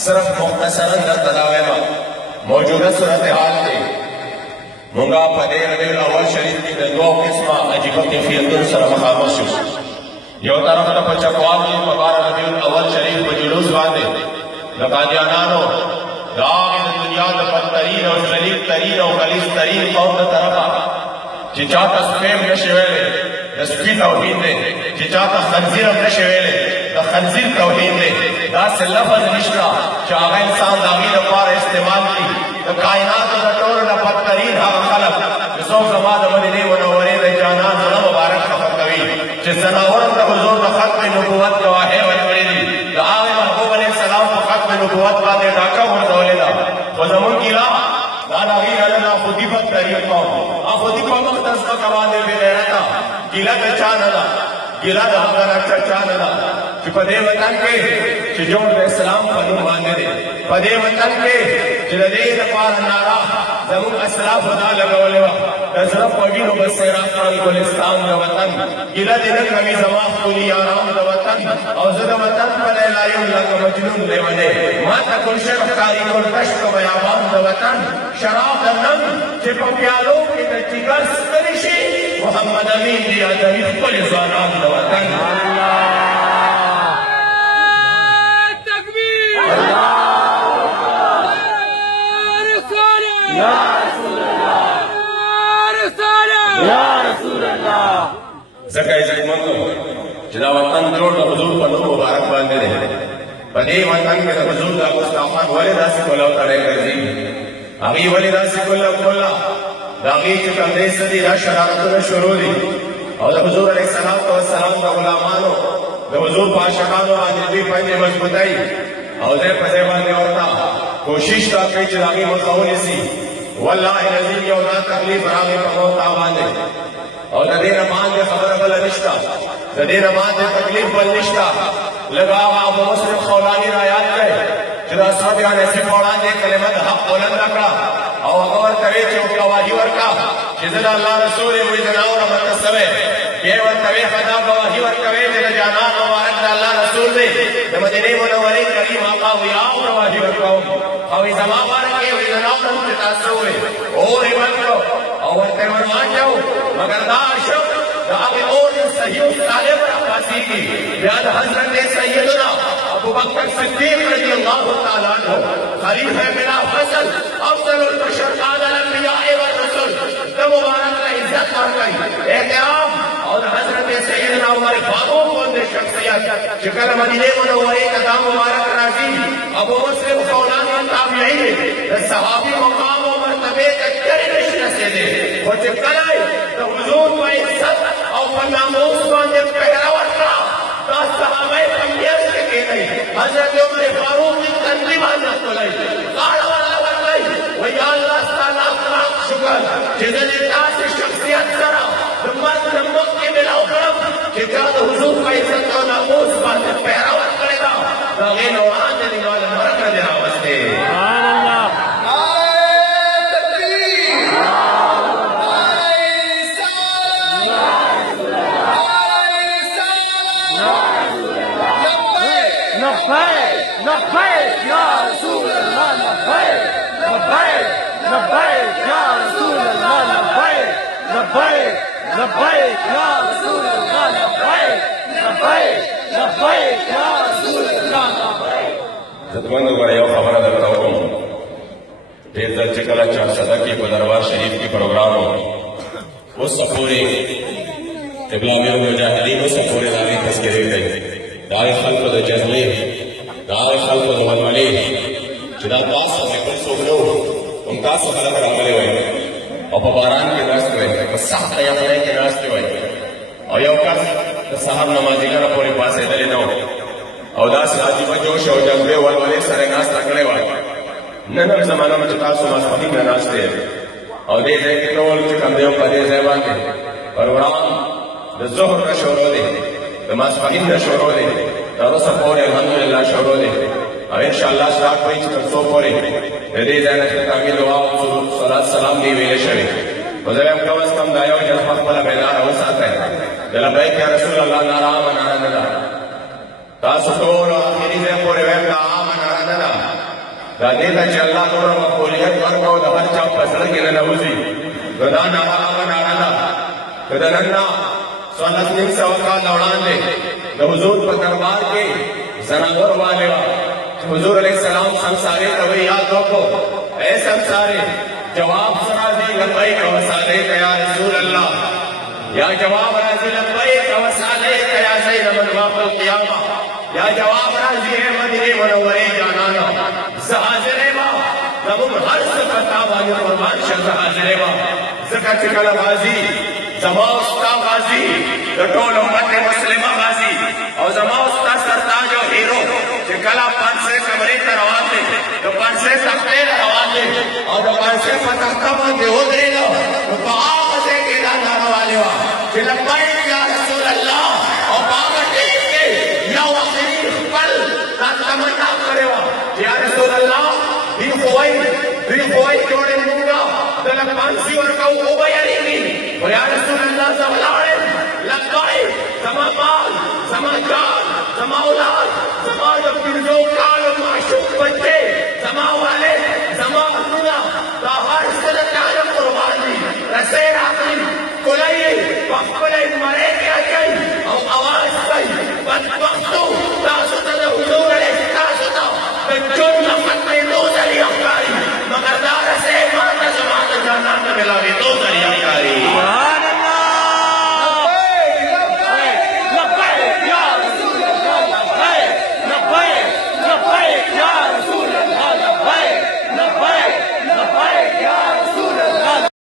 सिर्फ मुख्तसरन दर्तदावेमा मौजूदा सूरत हाल थे मुंगा पदे रबीउल अव्वल शरीफ की दो किस्मा अजीब कैफियतों से मुखामख शु यो तरफ त पचकवाल की मुबारक रबीउल अव्वल शरीफ को जुलूस बांधे लकादियानानो दाग दुनिया द बदतरीन और शलील तरीन और गलीज तरीन कौम द तरफा चिचा तस्फेम नशवेले तस्फी तौहीद ने चिचा खंजीर नशवेले द खंजीर तौहीद ने दा से लफ्ज निश्ता चाहे इंसान दागी पार इस्तेमाल की द कायनात द टोर द बदतरीन हा खलक जिसो समाद मदीने मुनव्वरे द जानान द मुबारक खबर कवी जिसनावर द हुजूर द खत्म नबुवत गवाहे व करेली द आले महबूब अलैहि सलाम द खत्म नबुवत बाते डाका व दौलेला व जमन किला दाना ही अल्लाह खुदी बदतरीन कौम आ खुदी कौम दस का कवाने बेगैरता किला द चानला किला द हमारा चानला कि पदे वतन के कि जो इस्लाम पर मानने दे पदे वतन के कि लदे पार नारा जमुन असलाफ खुदा लगवले वा दसरफ पगी नो बसेरा काल गुलिस्तान द वतन गिला दिन कमी जमा खुली आराम द वतन और ज़द वतन पर लायो लग मजनून लेवने माता कुलशर कारी को कश्क बयाबान द वतन शराब द नम जे प्यालो की तचिगर सरिशी मोहम्मद अमीन दिया जमी कुल ज़ानान द वतन जिला वतन जोड़ हुजूर पर मुबारक बांधे रहे बदे वतन के हुजूर का मुस्तफा वाले दास को लो तड़े करजी अभी वाले दास को लो कोला दागी के कंधे से दी शरारत में शुरू दी और हुजूर अलैहि सलाम का गुलामानो हुजूर पाशानो आज भी पहले मजबूताई और दे पदे बांधे होता कोशिश का के चलागी मखौली सी वल्लाहि नजीर यो ना तकलीफ रागे बहुत आवाज़ और नदी नमाज में खबर बल निश्ता नदी नमाज में तकलीफ बल निश्ता लगा अबू मुस्लिम खौलानी रायात गए जिला सब यार ऐसे पौड़ा जे कलिमत हक बुलंद का और अगर करे जो गवाही वर्का जिला अल्लाह रसूल मुजना और मत सबे ये वर तवे खदा गवाही वर कवे जिला जाना मुबारक अल्लाह रसूल ने मदीने मुनव्वरे करीम आका हुआ और गवाही वर्का और इस जमावार के मुजना और मत तासुए और इबन को और तेवर मान जाओ मगर दाशो आगे और सही सालिब अब्बासी की याद हजरत सैयदना अबू बकर सिद्दीक रजी अल्लाह तआला अन्हु खलीफा बिला फसल अफजलुल बशर आदल अंबिया व रसूल तो मुबारक का इज्जत और गई एहतराम और हजरत सैयदना उमर फारूक को शख्सियत जिक्र मदीने मुनव्वरे का दाम मुबारक राजी अबू मुस्लिम खौलानी ताबिईन सहाबी मकाम और मर्तबे का चरित्र से दे वो चिपकाए तो हुजूर को इज्जत और नामोस बांधे पहरावा का सहाबाए कमियत के नहीं हजरत उमर फारूक की कंदी बांधना तो लाई गाड़ा वाला बनाई वही अल्लाह ताला का शुक्र जिसने ताज शख्सियत करा नमक के मिलाओ करम कि जान हुजूर का इज्जत और नामोस बांधे पहरावा करेगा लगे नवाज देने वाले मरक दे नमस्ते सुभान अल्लाह لبيك يا رسول الله لبيك لبيك لبيك يا رسول الله لبيك لبيك لبيك يا رسول الله لبيك لبيك لبيك يا رسول الله لبيك जतमंद को यो खबर देता हूं फिर दर्जकला चार सदा की दरबार शरीफ की प्रोग्राम हो उस पूरे इब्लामी मुजाहिदीन उस पूरे दावी तस्करे गए दाए खल्क द जहले दाए खल्क द वलवले जिदा तास में कुल सोलो उनका सफल कर अमले हुए और बारान के रास्ते हुए साथ या के रास्ते हुए और यो का साहब नमाजी का पूरे पास इधर न हो और दास राजी में जोश और जज्बे वलवले सरे नास तकले वाले नन जमाना में तास समाज पति में रास्ते और दे दे के टोल के कंधे पर दे जवान के परवरान द जोहर का शोर दे नमाज फकीर का शोर दे दरस और अल्हम्दुलिल्लाह शोर दे और इंशाअल्लाह साथ कोई सो पड़े दे जाने के ताकि दुआ और सलात सलाम दी वेले शरी वजलम कम से कम दायो जब मकबला बेदार हो साथ है लबैक या रसूल अल्लाह नारा मना नदा तासुतोल आखिरी से पूरे वे का आमन नदा दादे का चलना थोड़ा मकबूलियत वर्गो द हर चा फसल के नवजी गदा नारा नारा कदरन्ना सोनत निक सवका दौड़ान दे द हुजूर पर दरबार के जनावर वाले हुजूर अलैहिस्सलाम संसारे तवे याद रखो ऐ संसारे जवाब सुना दी लबैक व सलैक या रसूल अल्लाह या जवाब राजी लबैक व सलैक या सैयद वाक़िल क़ियामा या जवाब राजी है मदीने मुनव्वरे जानाना हाजिरे मा तमुम हर सफता वाले कुर्बान शह हाजिरे मा ज़कत कला गाजी जमाउस्ता गाजी टोल उम्मत मुस्लिमा गाजी और जमाउस्ता सरताज और हीरो कला पांच से कमरे तरवाते तो पांच से तख्ते रवाते और तो पांच से तख्ता में हो गए लो तो बाप से के नारा वाले वा लब्बैक या रसूल अल्लाह और बाप के या आखिरी पल तमन्ना करे वा या रसूल अल्लाह भी होई जोड़े मुंगा दल पांसी और का उबैरी और या रसूल अल्लाह